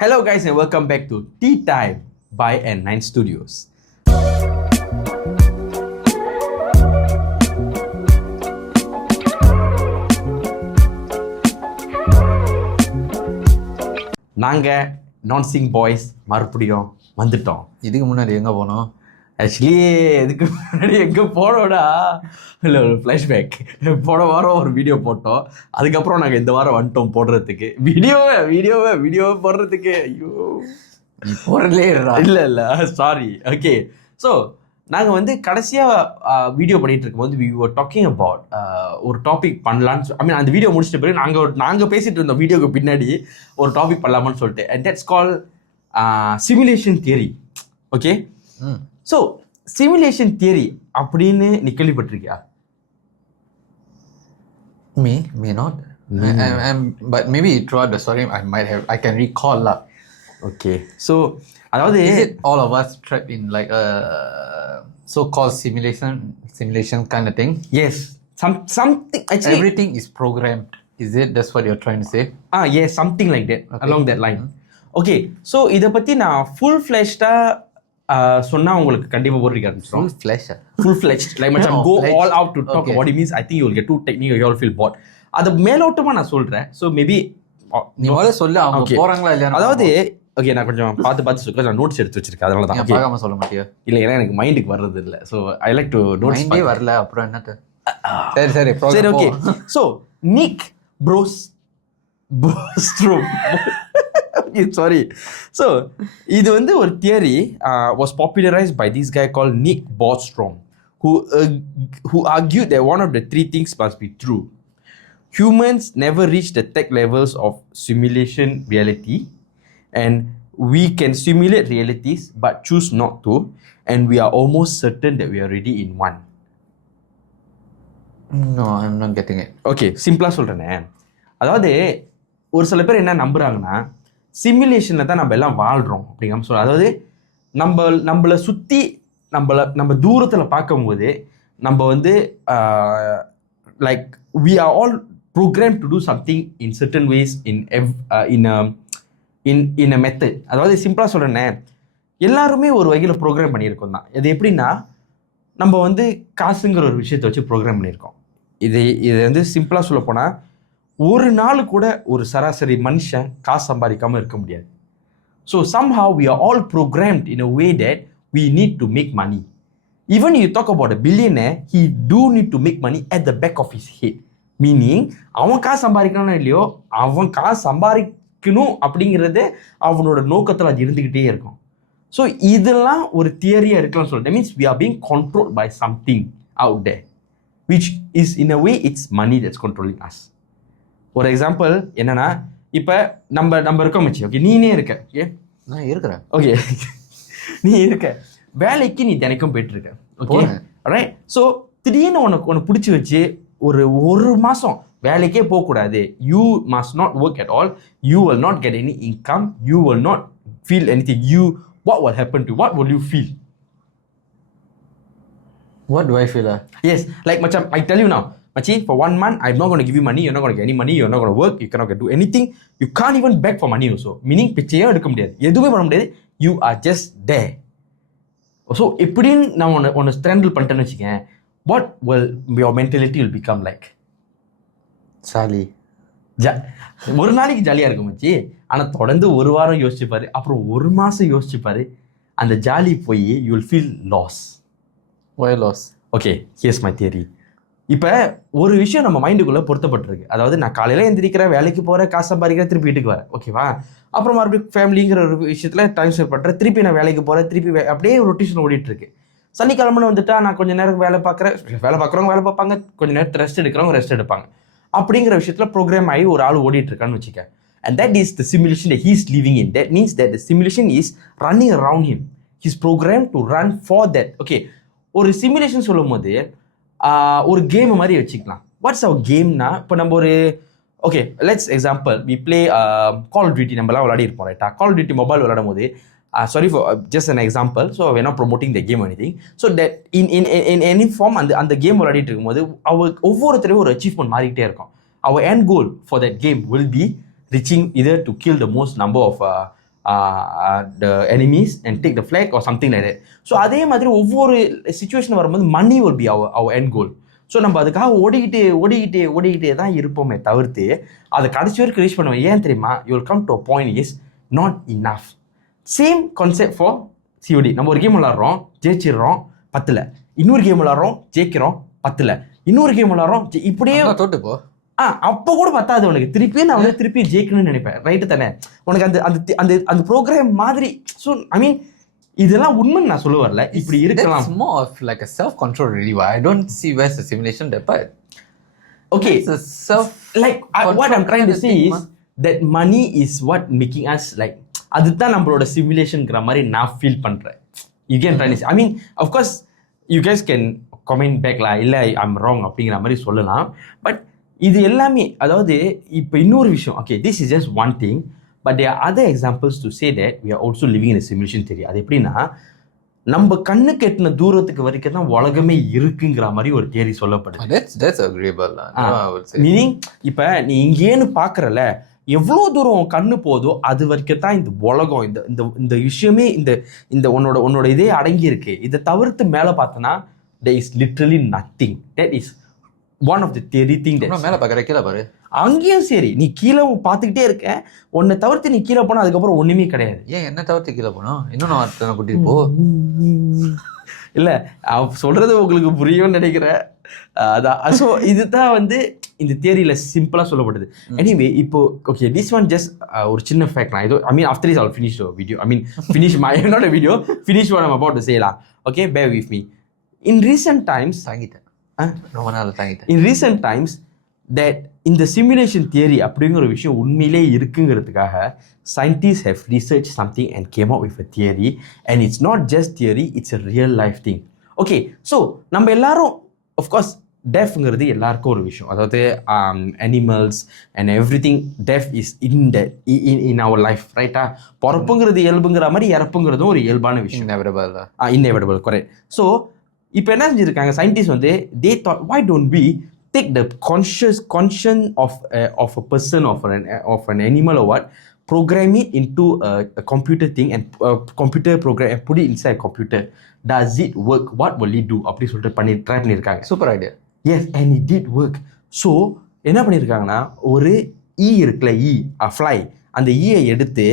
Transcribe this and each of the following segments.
Hello guys and welcome back to Tea Time by N9 Studios. நாங்க நான்சிங் boys மறுபடியும் வந்துட்டோம். இதுக்கு முன்னாடி எங்கே போனோம்? ஆக்சுவலி இதுக்கு முன்னாடி எங்கே போனோம்னா இல்லை ஒரு ஃப்ளாஷ்பேக். போன வாரம் ஒரு வீடியோ போட்டோம். அதுக்கப்புறம் நாங்கள் இந்த வாரம் வந்துட்டோம் போடுறதுக்கு வீடியோவை போடுறதுக்கு. ஐயோ போகிறதுலே இல்லை சாரி. ஓகே, ஸோ நாங்கள் வந்து கடைசியாக வீடியோ பண்ணிட்டு இருக்கும்போது we were talking about ஒரு டாபிக் பண்ணலான்னு அந்த வீடியோ முடிச்சிட்ட பிறகு நாங்கள் பேசிட்டு இருந்தோம் வீடியோக்கு பின்னாடி ஒரு டாபிக் பண்ணலாமான்னு சொல்லிட்டு. And that's call simulation theory. Okay, so simulation theory அப்படின்னு நீ கேள்விப்பட்டிருக்கியா? May not. But maybe throughout the story I can recall lah. Okay, so அதாவது is it all of us trapped in like a so-called simulation kind of thing? Yes, something actually everything is programmed. Is it? That's what you're trying to say? Yes, something like that. Okay. Along that line. Okay, so இதை பற்றி நான் full fledged சொன்னா உங்களுக்கு கண்டிப்பா போரிக்க ஆரம்பிச்சிடும். full fledged like மச்சான் go all out to talk about what it means. I think you will get too technical, you all feel bored. அது மேலோட்டமா நான் சொல்றேன். so maybe நீ முதல்ல சொல்லு அவங்க போறாங்களா இல்லையா. அதாவது ஓகே, நான் கொஞ்சம் பார்த்து சொல்றேன். நான் நோட்ஸ் எடுத்து வச்சிருக்கேன், அதனால தான் பார்க்காம சொல்ல மாட்டியா? இல்லை, ஏன்னா எனக்கு மைண்டுக்கு வர்றது இல்லை. So I like to notes. மைண்டே வரல அப்புறம் என்னது? சரி okay. So Nick Bostrom sorry. So இது வந்து ஒரு theory was popularised by this guy called Nick Bostrom who argued that one of the three things must be true. Humans never reach the tech levels of simulation reality, and we can simulate realities but choose not to, and we are almost certain that we are already in one. No, I'm not getting it. Okay, சிம்பிளா சொல்றேனே. அதாவது ஒரு சில பேர் என்ன நம்புறாங்கன்னா சிமுலேஷனில் தான் நம்ம எல்லாம் வாழ்கிறோம் அப்படிங்கிற சொல்ல. அதாவது நம்மளை சுற்றி நம்ம தூரத்தில் பார்க்கும்போது நம்ம வந்து like we are all programmed to do something in certain ways in a method. அதாவது சிம்பிளாக சொல்கிறேன்னே, எல்லாருமே ஒரு வகையில் ப்ரோக்ராம் பண்ணியிருக்கோம் தான். இது எப்படின்னா நம்ம வந்து காசுங்கிற ஒரு விஷயத்தை வச்சு ப்ரோக்ராம் பண்ணியிருக்கோம். இது வந்து சிம்பிளாக சொல்ல போனால் ஒரு நாள் கூட ஒரு சராசரி மனுஷன் காசு சம்பாதிக்காமல் இருக்க முடியாது. So somehow we are all programmed in a way that we need to make money. Even you talk about a billionaire, he do need to make money at the back of his head. Meaning அவன் காசு சம்பாதிக்கணும் இல்லையோ, அவன் காசு சம்பாதிக்கணும் அப்படிங்கிறது அவனோட நோக்கத்தில் அது இருந்துக்கிட்டே இருக்கும். ஸோ இதெல்லாம் ஒரு தியரியாக இருக்கலாம்னு சொல்லிட்டு. That means we are being controlled by something out there, which is in a way it's money that's controlling us. ஒரு எக்ஸாம்பிள் என்னன்னா, இப்போ நம்ம இருக்கோம் மச்சி. ஓகே, நீனே இருக்க. ஓகே, நான் இருக்கிறேன். ஓகே, நீ இருக்க வேலைக்கு நீ தினைக்கும் போயிட்டு இருக்க. Okay right. ஸோ திடீர்னு உனக்கு பிடிச்சி வச்சு ஒரு மாதம் வேலைக்கே போகக்கூடாது. You must not work at all. You will not get any income. You will not feel anything. what will happen to you? What will you feel? What do I feel? Yes, like macam I tell you now, Machi, for 1 month I'm not going to give you money. You're not going to get any money. You're not going to work. You cannot do anything. You can't even beg for money also. Meaning பிச்சையே எடுக்க முடியாது, எதுவுமே பண்ண முடியாது. You are just there. So எப்படின்னு நான் உன்னை ஸ்ட்ரெண்டில் பண்ணிட்டேன்னு வச்சுக்கேன், what will your mentality will become like? சாலி ஒரு நாளைக்கு ஜாலியாக இருக்கும் மச்சி. ஆனால் தொடர்ந்து ஒரு வாரம் யோசிச்சுப்பாரு, அப்புறம் ஒரு மாதம் யோசிச்சுப்பாரு, அந்த ஜாலி போய் you will feel loss. Why loss? Okay, here's my theory. இப்போ ஒரு விஷயம் நம்ம மைண்டுக்குள்ளே பொருத்தப்பட்டிருக்கு. அதாவது நான் காலையில் எழுந்திரிக்கிறேன், வேலைக்கு போகிறேன், காசு சம்பாதிக்கிறேன், திருப்பி வீட்டுக்கு வரேன். ஓகேவா? அப்புறம் மறுபடியும் ஃபேமிலிங்கிற ஒரு விஷயத்தில் டைம் ஸ்பெண்ட் பண்ணுறேன், திருப்பி நான் வேலைக்கு போகிறேன், திருப்பி அப்படியே ஒரு ரொட்டேஷன் ஓடிட்டுருக்கு. சனிக்கிழமைன்னு வந்துட்டா நான் கொஞ்சம் நேரம் வேலை பார்க்குறவங்க வேலை பார்ப்பாங்க, கொஞ்சம் நேரத்தை ரெஸ்ட் எடுக்கிறவங்க ரெஸ்ட் எடுப்பாங்க. அப்படிங்கிற விஷயத்தில் ப்ரோக்ராம் ஆகி ஒரு ஆள் ஓடிட்டுருக்கான்னு வச்சுக்க. And that is the simulation that he is living in. That means that the simulation is running around him. He is programmed to run for that. Okay, ஒரு சிமுலேஷன் சொல்லும் போது ஒரு கேம் மாதிரி வச்சுக்கலாம். வாட்ஸ் அவர் கேம்னா, இப்போ நம்ம ஒரு okay let's example we play Call of Duty. நம்மளாம் விளையாடி இருப்போம் ரைட்டா? கால் ஆஃப் டியூட்டி மொபைல் விளையாடும் போது sorry for just an example, so we're not promoting the game or anything, so that in any form அந்த கேம் விளையாடிட்டு இருக்கும்போது ஒவ்வொருத்தரையும் ஒரு அச்சீவ்மெண்ட் மாறிக்கிட்டே இருக்கும். Our end goal for that game will be reaching either to kill the most number of the enemies and take the flag or something like that. So அதே மாதிரி ஒவ்வொரு சுச்சுவேஷன் வரும்போது money will be our end goal. So நம்ம அதுக்காக ஓடிக்கிட்டே தான் இருப்போமே தவிர்த்து அதை கடைசி வரைக்கும் ரீச் பண்ணுவோம். ஏன் தெரியுமா? you will come to a point is not enough. Same concept for COD. நம்ம ஒரு கேம் விளாட்றோம், ஜெயிச்சிடுறோம், 10ல். இன்னொரு கேம் விளாட்றோம், ஜெயிக்கிறோம், 10ல். இன்னொரு கேம் விளாட்றோம், இப்படியே தோட்டுப்போ. அப்போ கூட பத்தாது உனக்கு. திருப்பியும் நான் வந்து திருப்பி ஜெயிக்கணும்னு நினைப்பேன். ரைட்டு தானே? உனக்கு அந்த அந்த அந்த அந்த ப்ரோக்ராம் மாதிரி. ஸோ ஐ மீன் இதெல்லாம் உண்மைன்னு நான் சொல்ல வரல, இப்படி இருக்கலாம். It's more of like a self control really. Why I don't see where's the simulation there, but okay, it's a self like what I'm trying to say is that money is what making us like, அதுதான் நம்மளோட சிமுலேஷன்ங்கிற மாதிரி நான் feel பண்றேன். You can try to say, I mean of course you guys can comment back lah, இல்ல I'm wrong அப்படிங்கிற மாதிரி சொல்லலாம். But இது எல்லாமே அதாவது இப்போ இன்னொரு விஷயம். Okay, this is just one thing, but there are other examples to say that we are also living in a simulation theory. அது எப்படின்னா நம்ம கண்ணு கெட்டின தூரத்துக்கு வரைக்கும் தான் உலகமே இருக்குங்கிற மாதிரி ஒரு தியரி சொல்லப்படுது. That's agreeable lah. No, I would say. Meaning இப்போ நீ இங்கேன்னு பார்க்குறல, எவ்வளோ தூரம் கண்ணு போதோ அது வரைக்கும் தான் இந்த உலகம், இந்த இந்த இந்த விஷயமே இந்த இந்த உன்னோட இதே அடங்கி இருக்கு. இதை தவிர்த்து மேலே பார்த்தோன்னா there is literally nothing. That is one of the theory thing that மேலே பார்க்குற கீழே பாரு. அங்கேயும் சரி, நீ கீழே பார்த்துக்கிட்டே இருக்க, உன்னை தவிர்த்து நீ கீழே போனால் அதுக்கப்புறம் ஒன்றுமே கிடையாது. ஏன் என்ன தவிர்த்து கீழே போனோம்? இன்னும் நான் கூட்டிட்டு போ. இல்லை சொல்றது உங்களுக்கு புரியும்னு நினைக்கிறேன். அதான். ஸோ இதுதான் வந்து இந்த தியரியில் சிம்பிளாக சொல்லப்படுது. எனிவே இப்போ ஓகே, திஸ் ஒன் ஜஸ்ட் ஒரு சின்ன ஃபேக்ட். நான் ஏதோ I mean after this I will finish video. I mean finish my not video, finish what I am about to say lah. Okay, bear with me. In recent times தாங்கிட்டேன், ரொம்ப நாள் தாங்கிட்டேன். In recent times that இந்த simulation theory அப்படிங்கிற ஒரு விஷயம் உண்மையிலே இருக்குங்கிறதுக்காக scientists have researched something and came up with a theory, and it's not just theory, it's a real life thing. Okay, so நம்ம எல்லாரும் of course டெஃப்ங்கிறது எல்லாருக்கும் ஒரு விஷயம். அதாவது animals and every thing death is in our life, ரைட்டா? பிறப்புங்கிறது இயல்புங்கிற மாதிரி இறப்புங்கிறதும் ஒரு இயல்பான விஷயம். இன்னெவிடபிள், கரெக்ட். ஸோ இப்போ என்ன செஞ்சுருக்காங்க சயின்டிஸ்ட் வந்து, they thought why don't we take the conscience of a person, of an animal or what, program it into a computer thing and computer program and put it inside a computer. Does it work? What will it do? அப்படி சொல்லிட்டு try பண்ணியிருக்காங்க. Super idea. Yes, and it did work. So என்ன பண்ணியிருக்காங்கன்னா, ஒரு இருக்குல்ல, fly, அந்த ஈயை எடுத்து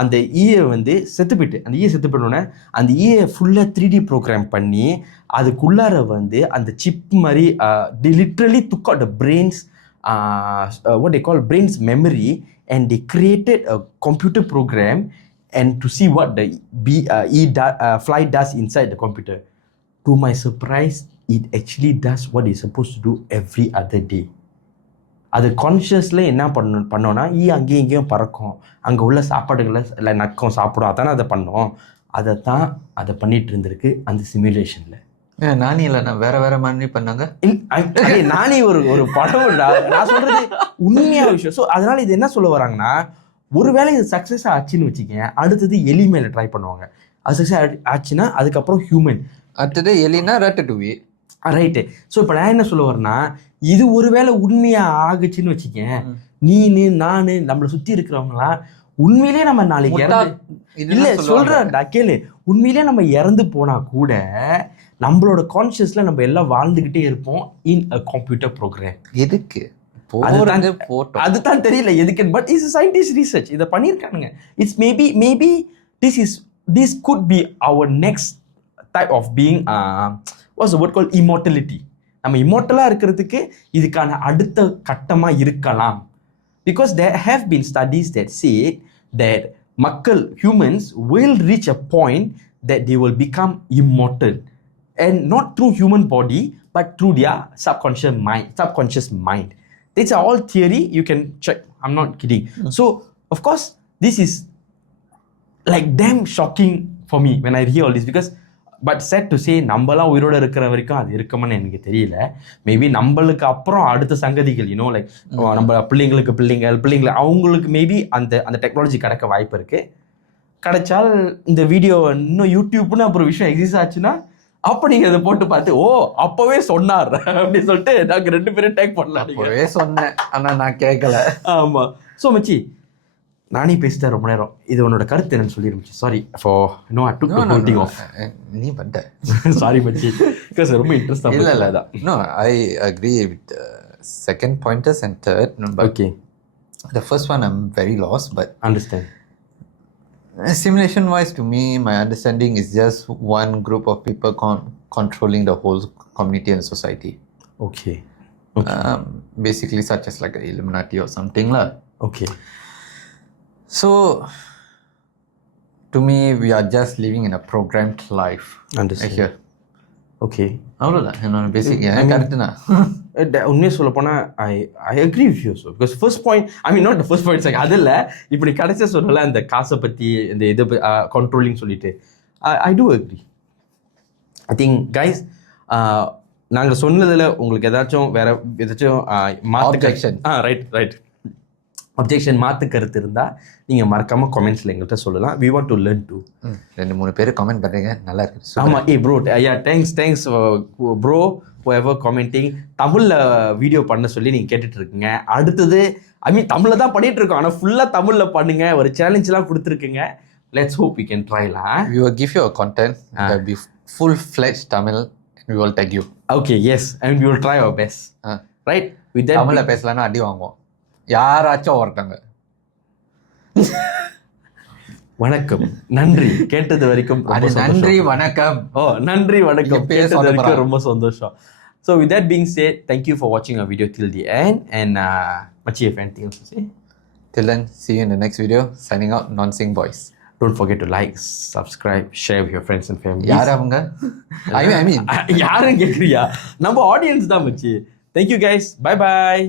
அந்த ஈயை வந்து செத்துப்பிட்டு, அந்த ஈயை செத்துப்பிட்டோன்னே அந்த ஈயை ஃபுல்லாக 3D ப்ரோக்ராம் பண்ணி அதுக்குள்ளார வந்து அந்த சிப் மாதிரி literally took out the brains, what they call brains memory, and they created a computer program and to see what the fly does inside the computer. To my surprise, it actually does what it's supposed to do every other day. அது கான்ஷியஸில் என்ன பண்ணோன்னா, அங்கேயும் இங்கேயும் பறக்கும், அங்கே உள்ள சாப்பாடுகளை இல்லை நக்கம் சாப்பிடும், அதானே அதை பண்ணோம். அதை பண்ணிட்டு இருந்திருக்கு அந்த சிமுலேஷனில். நானி இல்லை, நான் வேற மாதிரி பண்ணாங்க. நானே ஒரு படம், நான் சொல்றது உண்மையான விஷயம். ஸோ அதனால இது என்ன சொல்ல வராங்கன்னா, ஒருவேளை இது சக்ஸஸ் ஆச்சுன்னு வச்சுக்கேன், அடுத்தது எலி மேலே ட்ரை பண்ணுவாங்க. அது சக்ஸஸ் ஆச்சுன்னா அதுக்கப்புறம் ஹியூமன், அடுத்தது எலினா ரேட்டடுவி, ரைட்டு. ஸோ இப்போ நான் என்ன சொல்ல வரேன்னா, இது ஒருவேளை உண்மையாக ஆகுச்சுன்னு வச்சுக்கேன், நீனு நான் நம்மளை சுற்றி இருக்கிறவங்களாம் உண்மையிலே நம்ம நாளைக்கு இல்லை சொல்கிறேன் கேளு, உண்மையிலே நம்ம இறந்து போனால் கூட நம்மளோட கான்ஷியஸில் நம்ம எல்லாம் வாழ்ந்துக்கிட்டே இருப்போம் இன் அ கம்ப்யூட்டர் ப்ரோக்ராம். எதுக்கு அதுதான் தெரியல எதுக்கு. பட் இட்ஸ் சயின்டிஸ்ட் ரிசர்ச், இதை பண்ணியிருக்கானுங்க. It's maybe this could be our next type of being, what's the word called, immortality. நம்ம இம்மோர்டலாக இருக்கிறதுக்கு இதுக்கான அடுத்த கட்டமாக இருக்கலாம். Because there have been studies that said that humans will reach a point that they will become immortal, and not through human body but through their subconscious mind. These are all theory, you can check, I'm not kidding. So of course this is like damn shocking for me when I hear all this, because but sad to say நம்மளாம் உயிரோடு இருக்கிற வரைக்கும் அது இருக்குமான்னு எனக்கு தெரியல. Maybe நம்மளுக்கு அப்புறம் அடுத்த சங்கதிகள், லைக் நம்ம பிள்ளைங்க அவங்களுக்கு மேபி அந்த டெக்னாலஜி கிடைக்க வாய்ப்பு இருக்கு. கிடைச்சால் இந்த வீடியோ இன்னும் யூடியூப்னு அப்புறம் விஷயம் எக்ஸிஸ்ட் ஆச்சுன்னா அப்போ நீங்கள் அதை போட்டு பார்த்து, ஓ அப்போவே சொன்னார் அப்படின்னு சொல்லிட்டு நாங்கள் 2 பேரும் டேக் பண்ணலாம். அப்போவே சொன்னேன், ஆனால் நான் கேட்கல. ஆமாம். ஸோ மச்சி, நானே பேசிட்டேன் ரொம்ப நேரம். இது உன்னோட கருத்து என்னன்னு சொல்லிருந்துச்சு. Sorry for no I took the whole thing off. நீ பண்ணிட்ட. சாரி மச்சி. பிகாஸ் ரொம்ப இன்ட்ரெஸ்டா இல்ல no I agree with the second pointers and third, but okay the first one I'm very lost. But understand. simulation wise, to me, my understanding is just one group of people controlling the whole community and society. Okay Basically such as like a Illuminati or something lah. Okay So to me, we are just living in a programmed life understand. here. Okay அவ்வளோதான் என்னோட பேசிக் கருத்துனா. உண்மையாக சொல்ல போனால் I agree with you. So because first point I mean not the first point sir அதில் இப்படி கடைசியாக சொல்லல அந்த காசை பற்றி இந்த இது கண்ட்ரோலிங் சொல்லிட்டு I do agree. I think guys நாங்கள் சொன்னதில் உங்களுக்கு ஏதாச்சும் வேற ஏதாச்சும் Objection. ரைட் அப்ஜெக்ஷன் மாற்று கருத்து இருந்தால் நீங்கள் மறக்காமல் கமெண்ட்ஸில் எங்கள்கிட்ட சொல்லலாம். We want to learn to. 2-3 பேர் கமெண்ட் பண்ணுறீங்க, நல்லா இருக்கு. ஆமாம் bro thanks bro ever commenting. தமிழில் வீடியோ பண்ண சொல்லி நீங்கள் கேட்டுட்டு இருக்கீங்க. அடுத்தது ஐ மீன் தமிழில் தான் பண்ணிட்டு இருக்கோம், ஆனால் ஃபுல்லாக தமிழில் பண்ணுங்க. ஒரு சேலஞ்செலாம் கொடுத்துருக்குங்க. லெட்ஸ் ஹோப் வி கேன் ட்ரைலாம். We will give you a content that will be full-fledged Tamil and we will tag you. Okay, yes, and we will try our best. Right? With that, தமிழில் பேசலான்னா அடி வாங்குவோம் யாராச்சும் ஒருத்தங்க. வணக்கம், நன்றி கேட்டது வரைக்கும் அது நன்றி வணக்கம். நன்றி வணக்கம் நீங்க பேச கேட்டது வரைக்கும் சொல்லப்போறா. ரொம்ப சந்தோஷம். So with that being said, thank you for watching our video till the end, and Machi, if anything else to say? Till then, see you in the next video. Signing out, Non-Sing Boys. Don't forget to like, subscribe, share with your friends and family. யார் அவங்க? I mean யாரும் கேட்குறியா? நம்ம audience தான் மச்சி. Thank you guys. Bye bye.